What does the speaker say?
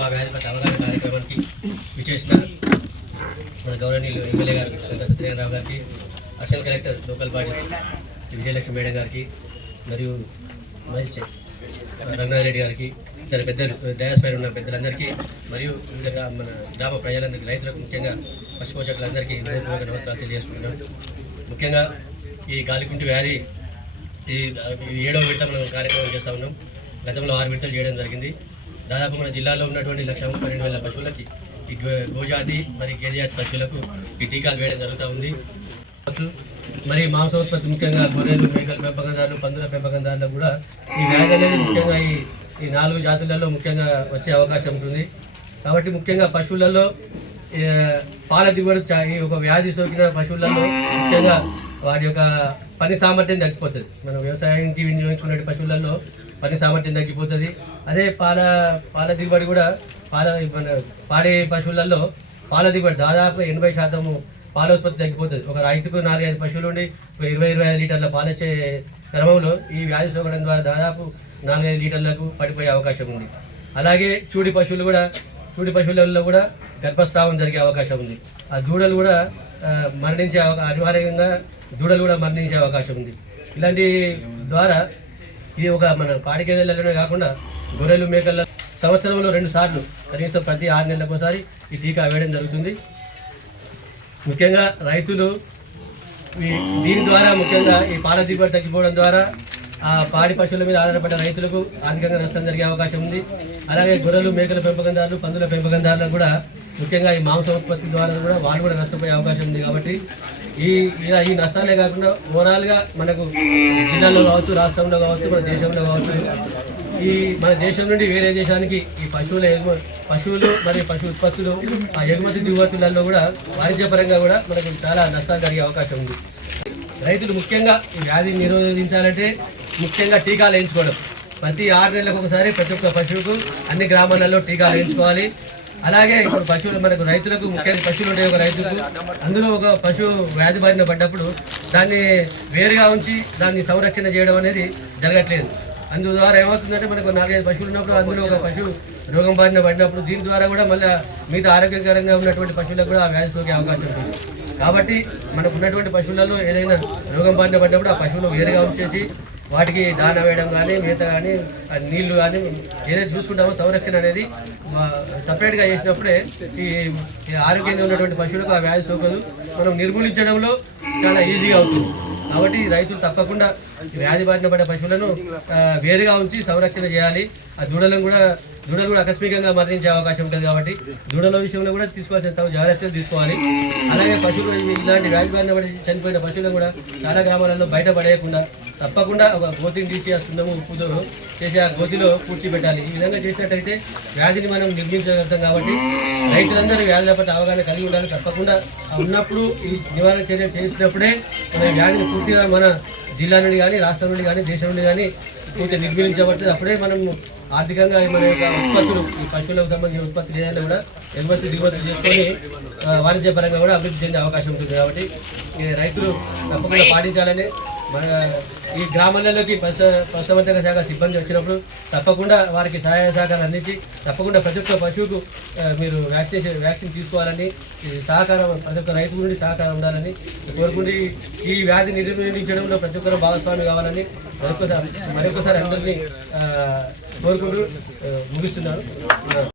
ఆ వ్యాధి అవగాహన కార్యక్రమానికి విచ్చేసిన మన గౌరవనీయులు ఎమ్మెల్యే గారికి గంగా రావు గారికి additional collector local body Shri Vijayalakshmi madam గారికి మరియు మహేష్ రంగారెడ్డి గారికి ఇతర పెద్దలు డయాస్ పైన ఉన్న పెద్దలందరికీ మరియు వివిధ మన గ్రామ ప్రజలందరికీ రైతులకు ముఖ్యంగా పశుపోషకులందరికీ హృదయపూర్వక నమస్కారాలు తెలియజేసుకుంటున్నాం. ముఖ్యంగా ఈ గాలికుంటి వ్యాధి ఈ ఏడవ విడత మనం కార్యక్రమం చేస్తా ఉన్నాం. గతంలో ఆరు విడతలు చేయడం జరిగింది. దాదాపు మన జిల్లాలో ఉన్నటువంటి లక్ష ముప్పై రెండు వేల పశువులకి ఈ గోజాతి మరి గిరిజాతి పశువులకు ఈ టీకాలు వేయడం జరుగుతూ ఉంది. మరి మాంసోత్పత్తి ముఖ్యంగా గొర్రెలు మేకల పెంపకందారులు పందుల పెంపకందారులకు కూడా ఈ వ్యాధి అనేది ముఖ్యంగా ఈ ఈ నాలుగు జాతులలో ముఖ్యంగా వచ్చే అవకాశం ఉంటుంది. కాబట్టి ముఖ్యంగా పశువులలో పాల దిగుబడి ఒక వ్యాధి సోకిన పశువులలో ముఖ్యంగా వాటి యొక్క పని సామర్థ్యం తగ్గిపోతుంది. మనం వ్యవసాయానికి వినియోగించుకునే పశువులలో పని సామర్థ్యం తగ్గిపోతుంది. అదే పాల పాల దిగుబడి కూడా పాల మన పాడే పశువులలో పాల దిగుబడి దాదాపు ఎనభై శాతము పాల ఉత్పత్తి తగ్గిపోతుంది. ఒక రైతుకు నాలుగైదు పశువులు ఉండి ఒక ఇరవై ఇరవై ఐదు లీటర్ల పాలచ్చే క్రమంలో ఈ వ్యాధి సోకడం ద్వారా దాదాపు నాలుగైదు లీటర్లకు పడిపోయే అవకాశం ఉంది. అలాగే చూడి పశువులు కూడా చూడి పశువులలో కూడా గర్భస్రావం జరిగే అవకాశం ఉంది. ఆ దూడలు కూడా మరణించే అనివార్యంగా దూడలు కూడా మరణించే అవకాశం ఉంది. ఇలాంటి ద్వారా ఇది ఒక మన పాడి కాకుండా గొర్రెలు మేకల సంవత్సరంలో రెండు సార్లు కనీసం ప్రతి ఆరు నెలలకు ఒకసారి ఈ టీకా వేయడం జరుగుతుంది. ముఖ్యంగా రైతులు ఈ- దీని ద్వారా ముఖ్యంగా ఈ పాల దిగుబడి తగ్గిపోవడం ద్వారా ఆ పాడి పశువుల మీద ఆధారపడ్డ రైతులకు ఆర్థికంగా నష్టం జరిగే అవకాశం ఉంది. అలాగే గొర్రెలు మేకల పెంపకందారులు పందుల పెంపకందారులకు కూడా ముఖ్యంగా ఈ మాంస ఉత్పత్తి ద్వారా కూడా వాళ్ళు కూడా నష్టపోయే అవకాశం ఉంది కాబట్టి ఈ ఇలా ఈ నష్టాలే కాకుండా ఓవరాల్గా మనకు జిల్లాలో కావచ్చు రాష్ట్రంలో కావచ్చు మన దేశంలో కావచ్చు ఈ మన దేశం నుండి వేరే దేశానికి ఈ పశువుల ఎగుమ పశువులు మరియు పశు ఉత్పత్తులు ఆ ఎగుమతి దిగుమతులలో కూడా వాణిజ్యపరంగా కూడా మనకు చాలా నష్టాలు జరిగే అవకాశం ఉంది. రైతులు ముఖ్యంగా ఈ వ్యాధిని నిరోధించాలంటే ముఖ్యంగా టీకాలు వేయించుకోవడం. ప్రతి ఆరు నెలలకు ఒకసారి ప్రతి ఒక్క పశువుకు అన్ని గ్రామాలలో టీకాలు వేయించుకోవాలి. అలాగే ఇప్పుడు పశువులు మనకు రైతులకు ముఖ్యంగా పశువులు ఉండే ఒక రైతుకు. అందులో ఒక పశువు వ్యాధి బారిన పడ్డప్పుడు దాన్ని వేరుగా ఉంచి దాన్ని సంరక్షణ చేయడం అనేది జరగట్లేదు. అందు ద్వారా ఏమవుతుందంటే మనకు నాలుగైదు పశువులు ఉన్నప్పుడు అందులో ఒక పశువు రోగం బారిన పడినప్పుడు దీని ద్వారా కూడా మళ్ళీ మిగతా ఆరోగ్యకరంగా ఉన్నటువంటి పశువులకు కూడా ఆ వ్యాధి సోకే అవకాశం ఉంటుంది. కాబట్టి మనకు ఉన్నటువంటి పశువులలో ఏదైనా రోగం బారిన పడ్డప్పుడు ఆ పశువులు వేరుగా ఉంచేసి వాటికి దాన వేయడం కానీ మేత కానీ నీళ్ళు కానీ ఏదైతే చూసుకుంటామో సంరక్షణ అనేది సపరేట్గా చేసినప్పుడే ఈ ఆరోగ్యంగా ఉన్నటువంటి పశువులకు ఆ వ్యాధి సోకదు. మనం నిర్మూలించడంలో చాలా ఈజీగా అవుతుంది. కాబట్టి రైతులు తప్పకుండా వ్యాధి బారిన పడ్డ పశువులను వేరుగా ఉంచి సంరక్షణ చేయాలి. ఆ దూడలను కూడా దూడలు కూడా ఆకస్మికంగా మరణించే అవకాశం ఉంటుంది కాబట్టి దూడల విషయంలో కూడా తీసుకోవాల్సిన జాగ్రత్తలు తీసుకోవాలి. అలాగే పశువులు ఇలాంటి వ్యాధి బారిన పడి చనిపోయిన పశువులను కూడా చాలా గ్రామాలలో బయట పడేయకుండా తప్పకుండా ఒక గోతిని తీసి ఆ సున్నము ఉప్పుతో చేసి ఆ గోతిలో పూడ్చిపెట్టాలి ఈ విధంగా చేసినట్టయితే వ్యాధిని మనం నిర్మించగలుగుతాం కాబట్టి రైతులందరూ వ్యాధుల పట్ల అవగాహన కలిగి ఉండాలి. తప్పకుండా ఉన్నప్పుడు ఈ నివారణ చర్యలు చేసినప్పుడే మన వ్యాధిని పూర్తిగా మన జిల్లా నుండి కానీ రాష్ట్రం నుండి కానీ దేశం నుండి కానీ పూర్తి నిర్మూలించబడుతుంది. అప్పుడే మనం ఆర్థికంగా మన యొక్క ఉత్పత్తులు ఈ పశువులకు సంబంధించిన ఉత్పత్తులు ఏదైనా కూడా ఎగుమతి దిగుమతులు చేసుకొని వాణిజ్యపరంగా కూడా అభివృద్ధి చెందే అవకాశం ఉంటుంది కాబట్టి రైతులు తప్పకుండా పాటించాలని మన ఈ గ్రామాలలోకి పశు పశుసంవర్ధక శాఖ సిబ్బంది వచ్చినప్పుడు తప్పకుండా వారికి సహాయ సహకారం అందించి తప్పకుండా ప్రతి ఒక్క పశువుకు మీరు వ్యాక్సినేషన్ వ్యాక్సిన్ తీసుకోవాలని ఈ సహకారం ప్రతి ఒక్క రైతు నుండి సహకారం ఉండాలని కోరుకుంటే ఈ వ్యాధి నిర్మూలించడంలో ప్రతి ఒక్కరు భాగస్వామి కావాలని మరొకసారి మరొకసారి అందరినీ కోరుకుంటూ ఆ, ముగిస్తున్నాను.